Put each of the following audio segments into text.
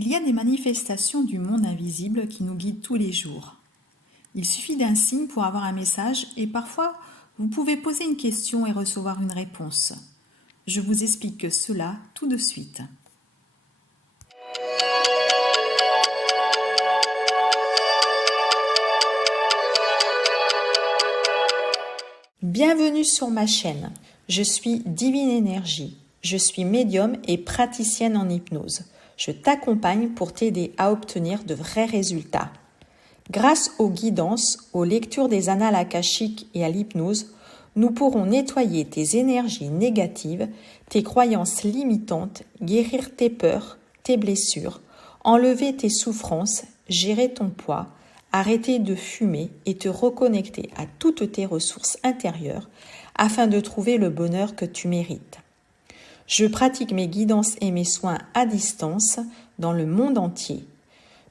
Il y a des manifestations du monde invisible qui nous guident tous les jours. Il suffit d'un signe pour avoir un message et parfois vous pouvez poser une question et recevoir une réponse. Je vous explique cela tout de suite. Bienvenue sur ma chaîne. Je suis Divine Énergie. Je suis médium et praticienne en hypnose. Je t'accompagne pour t'aider à obtenir de vrais résultats. Grâce aux guidances, aux lectures des annales akashiques et à l'hypnose, nous pourrons nettoyer tes énergies négatives, tes croyances limitantes, guérir tes peurs, tes blessures, enlever tes souffrances, gérer ton poids, arrêter de fumer et te reconnecter à toutes tes ressources intérieures afin de trouver le bonheur que tu mérites. Je pratique mes guidances et mes soins à distance dans le monde entier.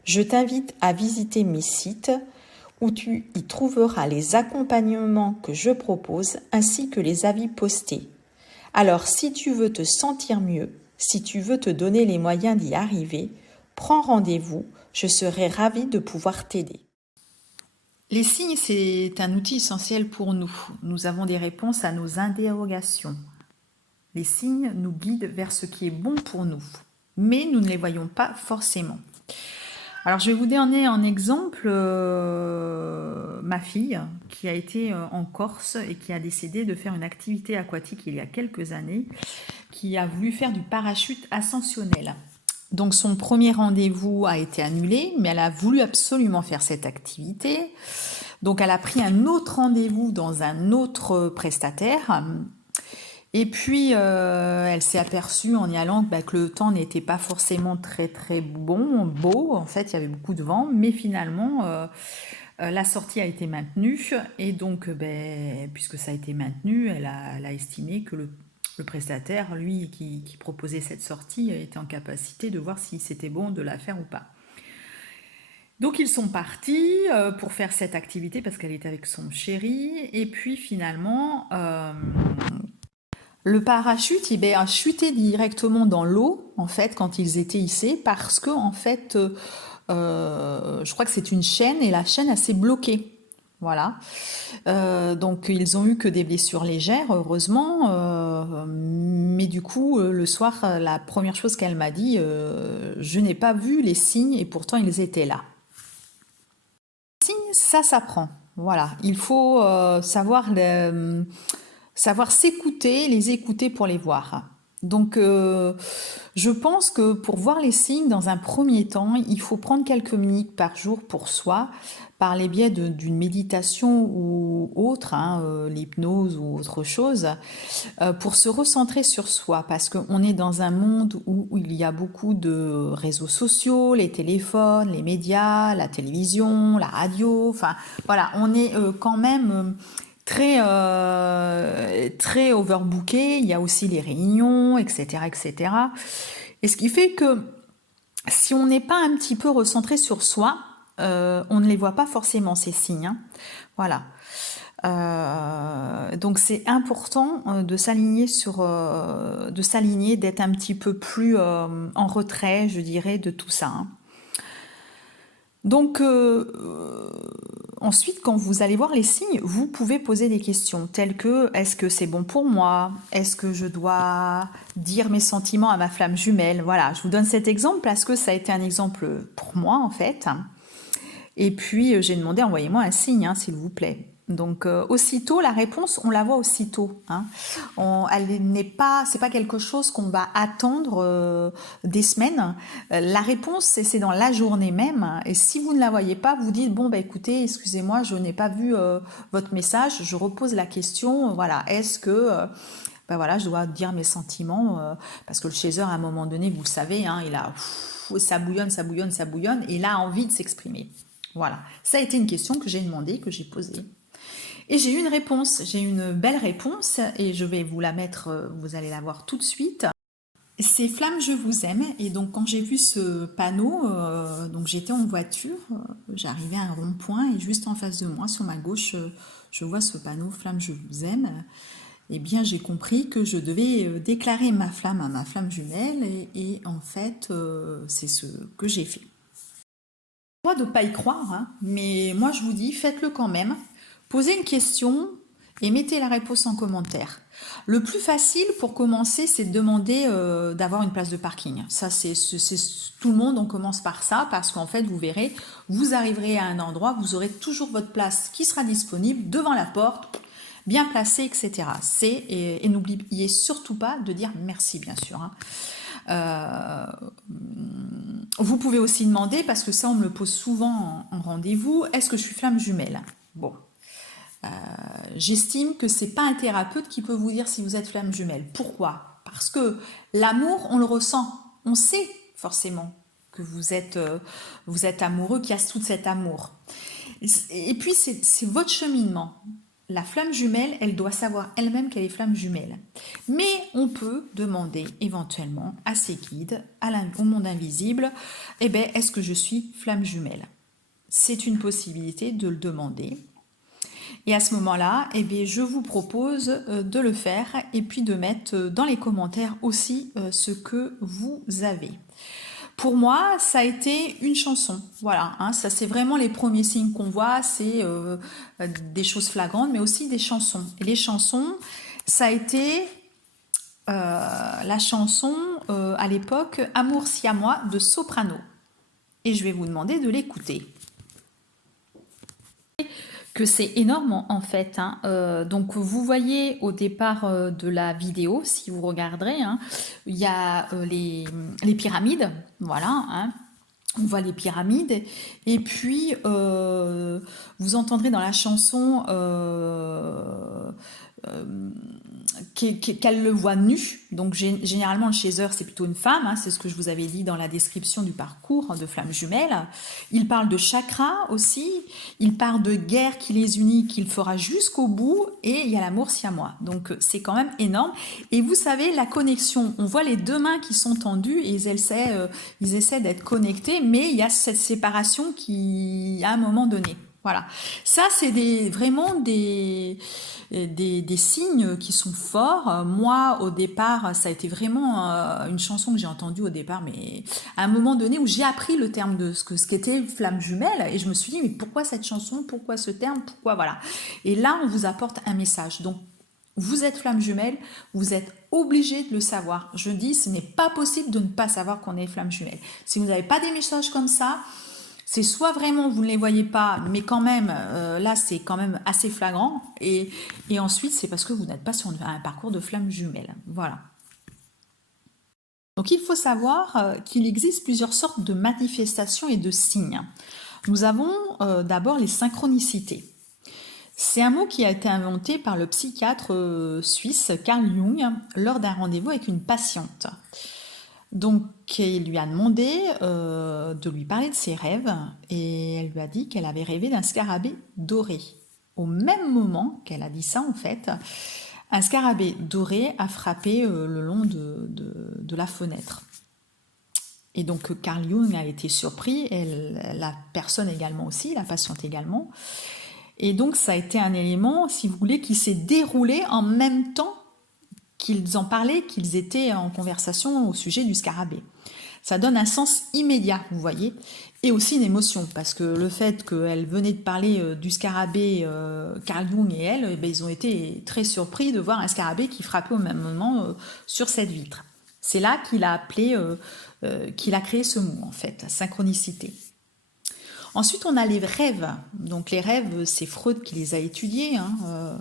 Je t'invite à visiter mes sites où tu y trouveras les accompagnements que je propose ainsi que les avis postés. Alors si tu veux te sentir mieux, si tu veux te donner les moyens d'y arriver, prends rendez-vous, je serai ravie de pouvoir t'aider. Les signes, c'est un outil essentiel pour nous. Nous avons des réponses à nos interrogations. Les signes nous guident vers ce qui est bon pour nous, mais nous ne les voyons pas forcément. Alors je vais vous donner en exemple ma fille qui a été en Corse et qui a décidé de faire une activité aquatique il y a quelques années, qui a voulu faire du parachute ascensionnel. Donc son premier rendez-vous a été annulé, mais elle a voulu absolument faire cette activité. Donc elle a pris un autre rendez-vous dans un autre prestataire. Et puis elle s'est aperçue en y allant que le temps n'était pas forcément très beau. En fait, il y avait beaucoup de vent, mais finalement la sortie a été maintenue. Et donc, puisque ça a été maintenu, elle a estimé que le prestataire, lui, qui proposait cette sortie, était en capacité de voir si c'était bon de la faire ou pas. Donc ils sont partis pour faire cette activité parce qu'elle était avec son chéri. Et puis finalement, le parachute a chuté directement dans l'eau, en fait, quand ils étaient hissés, parce que, en fait, je crois que c'est une chaîne et la chaîne, elle s'est bloquée. Voilà. Donc ils ont eu que des blessures légères, heureusement. Mais du coup, le soir, la première chose qu'elle m'a dit, je n'ai pas vu les signes et pourtant ils étaient là. Les signes, ça s'apprend. Voilà. Il faut savoir s'écouter, les écouter pour les voir. Donc je pense que pour voir les signes, dans un premier temps, il faut prendre quelques minutes par jour pour soi, par les biais d'une méditation ou autre, l'hypnose ou autre chose, pour se recentrer sur soi, parce qu'on est dans un monde où il y a beaucoup de réseaux sociaux, les téléphones, les médias, la télévision, la radio, enfin voilà, on est quand même très overbooké. Il y a aussi les réunions, etc., etc. Et ce qui fait que si on n'est pas un petit peu recentré sur soi, on ne les voit pas forcément ces signes. Voilà. Donc c'est important de s'aligner d'être un petit peu plus en retrait, je dirais, de tout ça. Donc ensuite, quand vous allez voir les signes, vous pouvez poser des questions telles que: est-ce que c'est bon pour moi? Est-ce que je dois dire mes sentiments à ma flamme jumelle? Voilà, je vous donne cet exemple parce que ça a été un exemple pour moi en fait. Et puis j'ai demandé: envoyez-moi un signe, s'il vous plaît. Donc aussitôt, la réponse, on la voit aussitôt. C'est pas quelque chose qu'on va attendre des semaines. La réponse, c'est dans la journée même. Et si vous ne la voyez pas, vous dites: bon, écoutez, excusez-moi, je n'ai pas vu votre message. Je repose la question. Voilà, est-ce que je dois dire mes sentiments parce que le chaser, à un moment donné, vous le savez, ça bouillonne, et il a envie de s'exprimer. Voilà, ça a été une question que j'ai demandée, que j'ai posée. Et j'ai eu une réponse, j'ai une belle réponse et je vais vous la mettre, vous allez la voir tout de suite. C'est Flamme, je vous aime. Et donc quand j'ai vu ce panneau, donc j'étais en voiture, j'arrivais à un rond-point et juste en face de moi, sur ma gauche, je vois ce panneau Flamme, je vous aime. eh bien j'ai compris que je devais déclarer ma flamme à ma flamme jumelle et en fait c'est ce que j'ai fait. Moi de ne pas y croire, hein, mais moi je vous dis faites-le quand même. Posez une question et mettez la réponse en commentaire. Le plus facile pour commencer, c'est de demander d'avoir une place de parking. Ça, c'est tout le monde, on commence par ça parce qu'en fait, vous verrez, vous arriverez à un endroit, vous aurez toujours votre place qui sera disponible devant la porte, bien placée, etc. Et n'oubliez surtout pas de dire merci, bien sûr. Hein. Vous pouvez aussi demander, parce que ça, on me le pose souvent en rendez-vous, est-ce que je suis flamme jumelle? Bon. J'estime que c'est pas un thérapeute qui peut vous dire si vous êtes flamme jumelle. Pourquoi? Parce que l'amour, on le ressent. On sait forcément que vous êtes amoureux, qu'il y a tout cet amour. Et puis, c'est votre cheminement. La flamme jumelle, elle doit savoir elle-même qu'elle est flamme jumelle. Mais on peut demander éventuellement à ses guides, au monde invisible, eh ben, est-ce que je suis flamme jumelle? C'est une possibilité de le demander. Et à ce moment-là, eh bien, je vous propose de le faire et puis de mettre dans les commentaires aussi ce que vous avez. Pour moi, ça a été une chanson. Voilà, hein, ça c'est vraiment les premiers signes qu'on voit, c'est des choses flagrantes, mais aussi des chansons. Et les chansons, ça a été la chanson à l'époque Amour si à moi de Soprano. Et je vais vous demander de l'écouter. Que c'est énorme en fait. Hein. Donc vous voyez au départ de la vidéo, si vous regarderez, hein, il y a les pyramides, voilà. Hein. On voit les pyramides et puis vous entendrez dans la chanson qu'elle le voit nu. Donc généralement le chaser c'est plutôt une femme, hein, c'est ce que je vous avais dit dans la description du parcours de flamme jumelle. Il parle de chakra aussi, il parle de guerre qui les unit, qu'il fera jusqu'au bout, et il y a l'amour si à moi. Donc c'est quand même énorme. Et vous savez, la connexion, on voit les deux mains qui sont tendues et ils essaient d'être connectés, mais il y a cette séparation qui à un moment donné. Voilà, ça c'est vraiment des signes qui sont forts. Moi, au départ, ça a été vraiment une chanson que j'ai entendue au départ, mais à un moment donné où j'ai appris le terme de ce qu'était flamme jumelle, et je me suis dit, mais pourquoi cette chanson, pourquoi ce terme, pourquoi voilà. Et là, on vous apporte un message. Donc, vous êtes flamme jumelle, vous êtes obligé de le savoir. Je dis, ce n'est pas possible de ne pas savoir qu'on est flamme jumelle. Si vous n'avez pas des messages comme ça, c'est soit vraiment vous ne les voyez pas, mais quand même, là c'est quand même assez flagrant, et ensuite c'est parce que vous n'êtes pas sur un parcours de flamme jumelle. Voilà. Donc il faut savoir qu'il existe plusieurs sortes de manifestations et de signes. Nous avons d'abord les synchronicités. C'est un mot qui a été inventé par le psychiatre suisse Carl Jung lors d'un rendez-vous avec une patiente. Donc, il lui a demandé de lui parler de ses rêves et elle lui a dit qu'elle avait rêvé d'un scarabée doré. Au même moment qu'elle a dit ça, en fait, un scarabée doré a frappé le long de la fenêtre. Et donc, Carl Jung a été surpris, la personne également aussi, la patiente également. Et donc, ça a été un élément, si vous voulez, qui s'est déroulé en même temps qu'ils en parlaient, qu'ils étaient en conversation au sujet du scarabée. Ça donne un sens immédiat, vous voyez, et aussi une émotion, parce que le fait qu'elle venait de parler du scarabée, Carl Jung et elle, eh bien, ils ont été très surpris de voir un scarabée qui frappait au même moment sur cette vitre. C'est là qu'il a qu'il a créé ce mot, en fait, synchronicité. Ensuite, on a les rêves. Donc les rêves, c'est Freud qui les a étudiés, hein,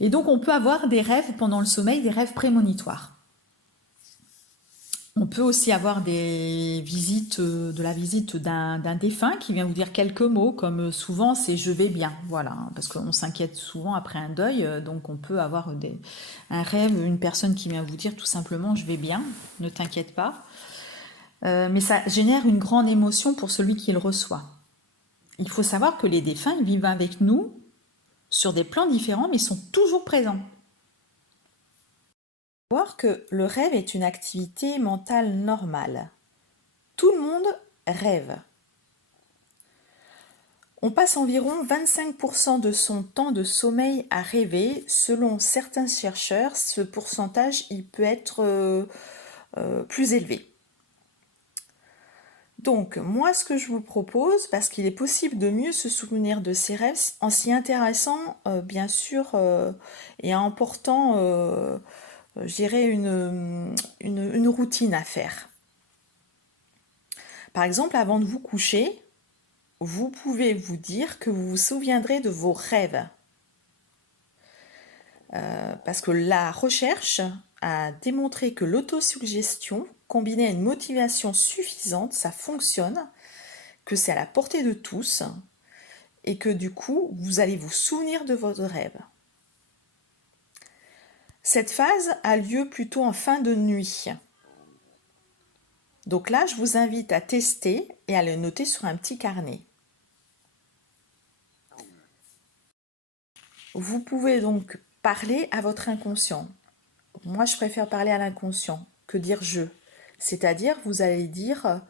et donc, on peut avoir des rêves pendant le sommeil, des rêves prémonitoires. On peut aussi avoir des visites, de la visite d'un défunt qui vient vous dire quelques mots, comme souvent c'est « je vais bien ». Voilà, parce qu'on s'inquiète souvent après un deuil, donc on peut avoir un rêve, une personne qui vient vous dire tout simplement « je vais bien, ne t'inquiète pas ». Mais ça génère une grande émotion pour celui qui le reçoit. Il faut savoir que les défunts, ils vivent avec nous, sur des plans différents, mais ils sont toujours présents. Il faut savoir que le rêve est une activité mentale normale. Tout le monde rêve. On passe environ 25% de son temps de sommeil à rêver. Selon certains chercheurs, ce pourcentage il peut être plus élevé. Donc, moi, ce que je vous propose, parce qu'il est possible de mieux se souvenir de ses rêves en s'y intéressant, bien sûr, et en portant, je dirais, une routine à faire. Par exemple, avant de vous coucher, vous pouvez vous dire que vous vous souviendrez de vos rêves. Parce que la recherche a démontré que l'autosuggestion, combinée à une motivation suffisante, ça fonctionne, que c'est à la portée de tous et que du coup, vous allez vous souvenir de votre rêve. Cette phase a lieu plutôt en fin de nuit. Donc là, je vous invite à tester et à le noter sur un petit carnet. Vous pouvez donc parler à votre inconscient. Moi, je préfère parler à l'inconscient que dire je. C'est-à-dire, vous allez dire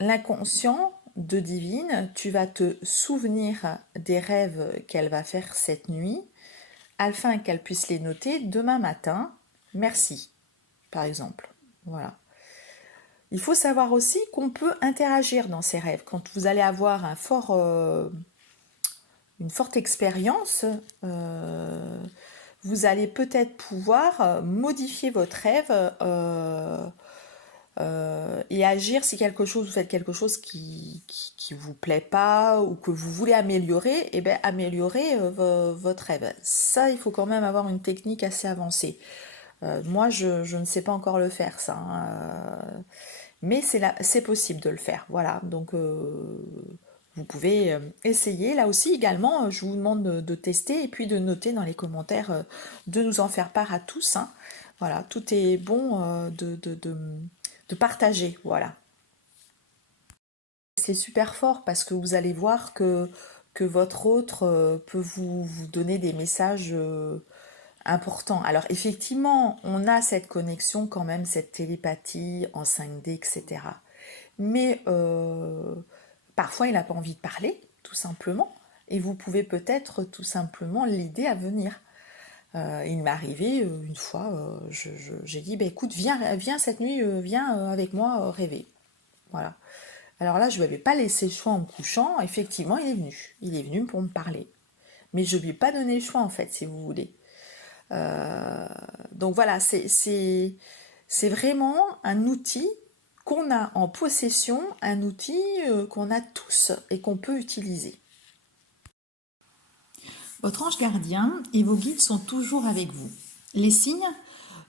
l'inconscient de Divine, tu vas te souvenir des rêves qu'elle va faire cette nuit, afin qu'elle puisse les noter demain matin. Merci, par exemple. Voilà. Il faut savoir aussi qu'on peut interagir dans ces rêves. Quand vous allez avoir une forte expérience, vous allez peut-être pouvoir modifier votre rêve et agir si vous faites quelque chose qui vous plaît pas ou que vous voulez améliorer, et bien améliorer votre rêve. Ça, il faut quand même avoir une technique assez avancée. Moi, je ne sais pas encore le faire, ça. Mais c'est possible de le faire. Voilà, donc vous pouvez essayer. Là aussi, également, je vous demande de tester et puis de noter dans les commentaires, de nous en faire part à tous. Hein. Voilà, tout est bon de partager. Voilà. C'est super fort parce que vous allez voir que votre autre peut vous donner des messages importants. Alors effectivement, on a cette connexion quand même, cette télépathie en 5D, etc. Mais parfois, il n'a pas envie de parler, tout simplement. Et vous pouvez peut-être tout simplement l'aider à venir. Il m'est arrivé une fois, j'ai dit, bah, écoute, viens cette nuit, viens avec moi rêver. Voilà. Alors là, je ne lui avais pas laissé le choix en me couchant. Effectivement, il est venu. Il est venu pour me parler. Mais je ne lui ai pas donné le choix, en fait, si vous voulez. Donc voilà, c'est vraiment un outil qu'on a en possession, un outil qu'on a tous et qu'on peut utiliser. Votre ange gardien et vos guides sont toujours avec vous. Les signes,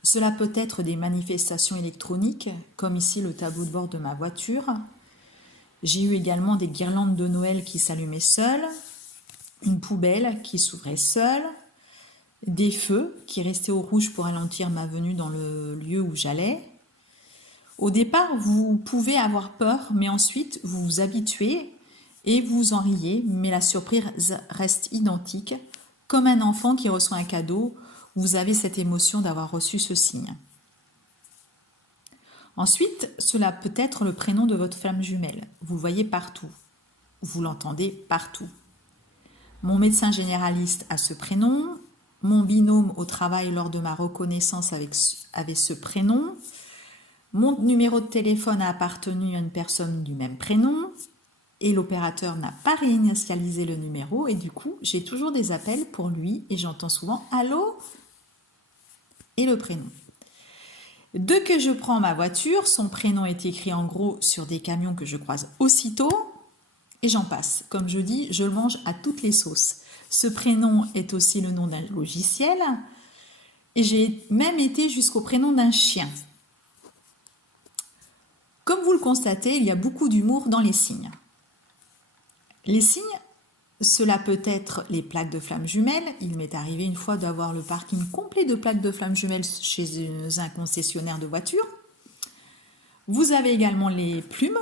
cela peut être des manifestations électroniques, comme ici le tableau de bord de ma voiture. J'ai eu également des guirlandes de Noël qui s'allumaient seules, une poubelle qui s'ouvrait seule, des feux qui restaient au rouge pour ralentir ma venue dans le lieu où j'allais. Au départ, vous pouvez avoir peur, mais ensuite vous vous habituez et vous en riez, mais la surprise reste identique. Comme un enfant qui reçoit un cadeau, vous avez cette émotion d'avoir reçu ce signe. Ensuite, cela peut être le prénom de votre flamme jumelle. Vous le voyez partout. Vous l'entendez partout. Mon médecin généraliste a ce prénom. Mon binôme au travail lors de ma reconnaissance avait ce prénom. Mon numéro de téléphone a appartenu à une personne du même prénom. Et l'opérateur n'a pas réinitialisé le numéro. Et du coup, j'ai toujours des appels pour lui. Et j'entends souvent « Allô ?» et le prénom. Dès que je prends ma voiture, son prénom est écrit en gros sur des camions que je croise aussitôt et j'en passe. Comme je dis, je le mange à toutes les sauces. Ce prénom est aussi le nom d'un logiciel et j'ai même été jusqu'au prénom d'un chien. Comme vous le constatez, il y a beaucoup d'humour dans les signes. Les signes, cela peut être les plaques de flammes jumelles. Il m'est arrivé une fois d'avoir le parking complet de plaques de flammes jumelles chez un concessionnaire de voitures. Vous avez également les plumes,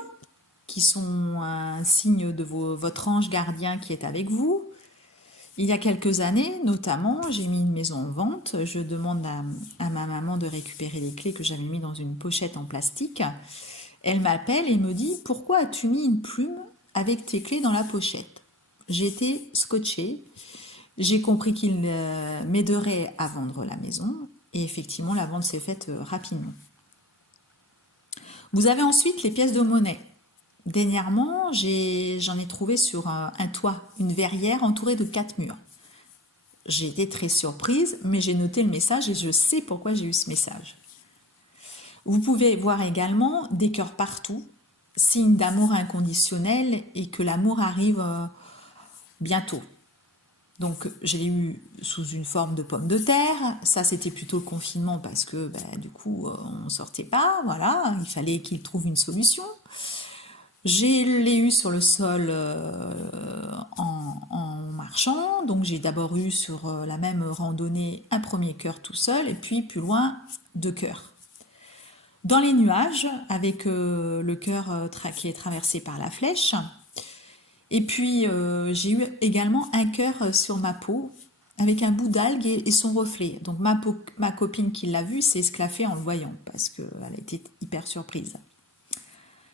qui sont un signe de votre ange gardien qui est avec vous. Il y a quelques années, notamment, j'ai mis une maison en vente. Je demande à ma maman de récupérer les clés que j'avais mis dans une pochette en plastique. Elle m'appelle et me dit « Pourquoi as-tu mis une plume avec tes clés dans la pochette. J'ai été scotchée. J'ai compris qu'il m'aiderait à vendre la maison. Et effectivement, la vente s'est faite rapidement. Vous avez ensuite les pièces de monnaie. Dernièrement, j'en ai trouvé sur un toit, une verrière entourée de 4 murs. J'ai été très surprise, mais j'ai noté le message et je sais pourquoi j'ai eu ce message. Vous pouvez voir également des cœurs partout, signe d'amour inconditionnel et que l'amour arrive bientôt. Donc, je l'ai eu sous une forme de pomme de terre. Ça, c'était plutôt le confinement parce que du coup, on ne sortait pas. Voilà, il fallait qu'il trouve une solution. Je l'ai eu sur le sol en marchant. Donc, j'ai d'abord eu sur la même randonnée un premier cœur tout seul et puis plus loin 2 cœurs. Dans les nuages, avec le cœur qui est traversé par la flèche. Et puis, j'ai eu également un cœur sur ma peau avec un bout d'algue et son reflet. Donc, ma copine qui l'a vu s'est esclaffée en le voyant parce qu'elle a été hyper surprise.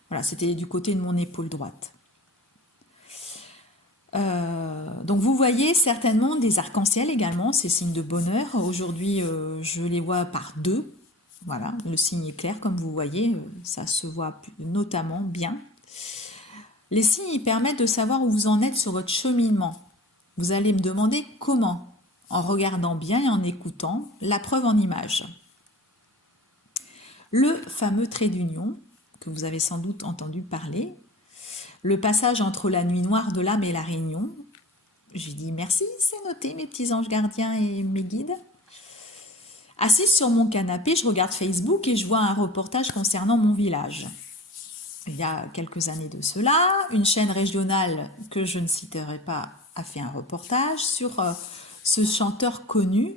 Voilà, c'était du côté de mon épaule droite. Donc, vous voyez certainement des arcs-en-ciel également, c'est signe de bonheur. Aujourd'hui, je les vois par 2. Voilà, le signe est clair, comme vous voyez, ça se voit notamment bien. Les signes ils permettent de savoir où vous en êtes sur votre cheminement. Vous allez me demander comment, en regardant bien et en écoutant, la preuve en image. Le fameux trait d'union, que vous avez sans doute entendu parler, le passage entre la nuit noire de l'âme et la réunion. J'ai dit merci, c'est noté mes petits anges gardiens et mes guides. Assise sur mon canapé, je regarde Facebook et je vois un reportage concernant mon village. Il y a quelques années de cela, une chaîne régionale que je ne citerai pas a fait un reportage sur ce chanteur connu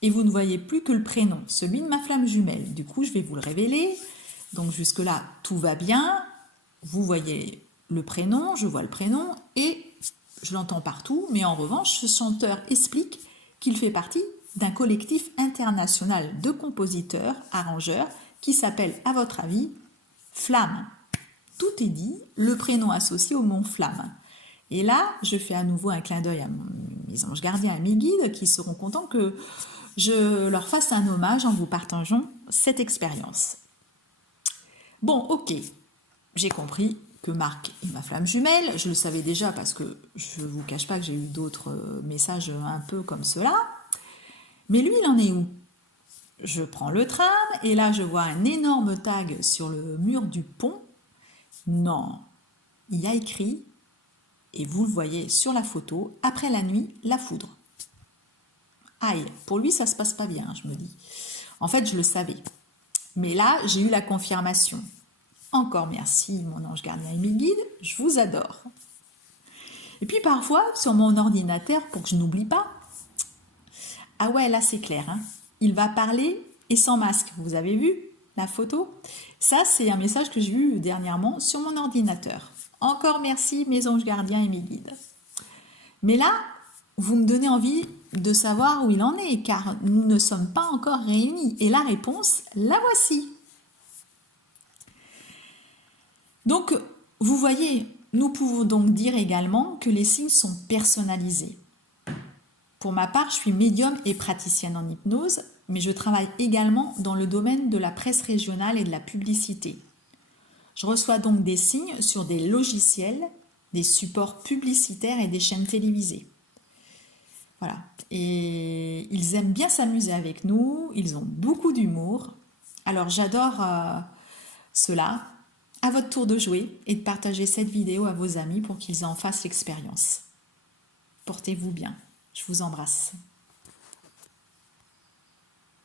et vous ne voyez plus que le prénom, celui de ma flamme jumelle. Du coup, je vais vous le révéler. Donc jusque-là, tout va bien. Vous voyez le prénom, je vois le prénom et je l'entends partout. Mais en revanche, ce chanteur explique qu'il fait partie d'un collectif international de compositeurs, arrangeurs, qui s'appelle, à votre avis, Flamme. Tout est dit, le prénom associé au mot Flamme. Et là, je fais à nouveau un clin d'œil à mes anges gardiens, à mes guides, qui seront contents que je leur fasse un hommage en vous partageant cette expérience. Bon, ok, j'ai compris que Marc est ma flamme jumelle. Je le savais déjà parce que je ne vous cache pas que j'ai eu d'autres messages un peu comme cela. Mais lui, il en est où? Je prends le tram et là, je vois un énorme tag sur le mur du pont. Non, il y a écrit, et vous le voyez sur la photo, après la nuit, la foudre. Aïe, pour lui, ça se passe pas bien, je me dis. En fait, je le savais. Mais là, j'ai eu la confirmation. Encore merci, mon ange gardien et mes guides, je vous adore. Et puis parfois, sur mon ordinateur, pour que je n'oublie pas, ah ouais, là c'est clair, hein, il va parler et sans masque. Vous avez vu la photo? Ça, c'est un message que j'ai eu dernièrement sur mon ordinateur. Encore merci, mes anges gardiens et mes guides. Mais là, vous me donnez envie de savoir où il en est, car nous ne sommes pas encore réunis. Et la réponse, la voici. Donc, vous voyez, nous pouvons donc dire également que les signes sont personnalisés. Pour ma part, je suis médium et praticienne en hypnose, mais je travaille également dans le domaine de la presse régionale et de la publicité. Je reçois donc des signes sur des logiciels, des supports publicitaires et des chaînes télévisées. Voilà. Et ils aiment bien s'amuser avec nous, ils ont beaucoup d'humour. Alors j'adore cela. À votre tour de jouer et de partager cette vidéo à vos amis pour qu'ils en fassent l'expérience. Portez-vous bien. Je vous embrasse.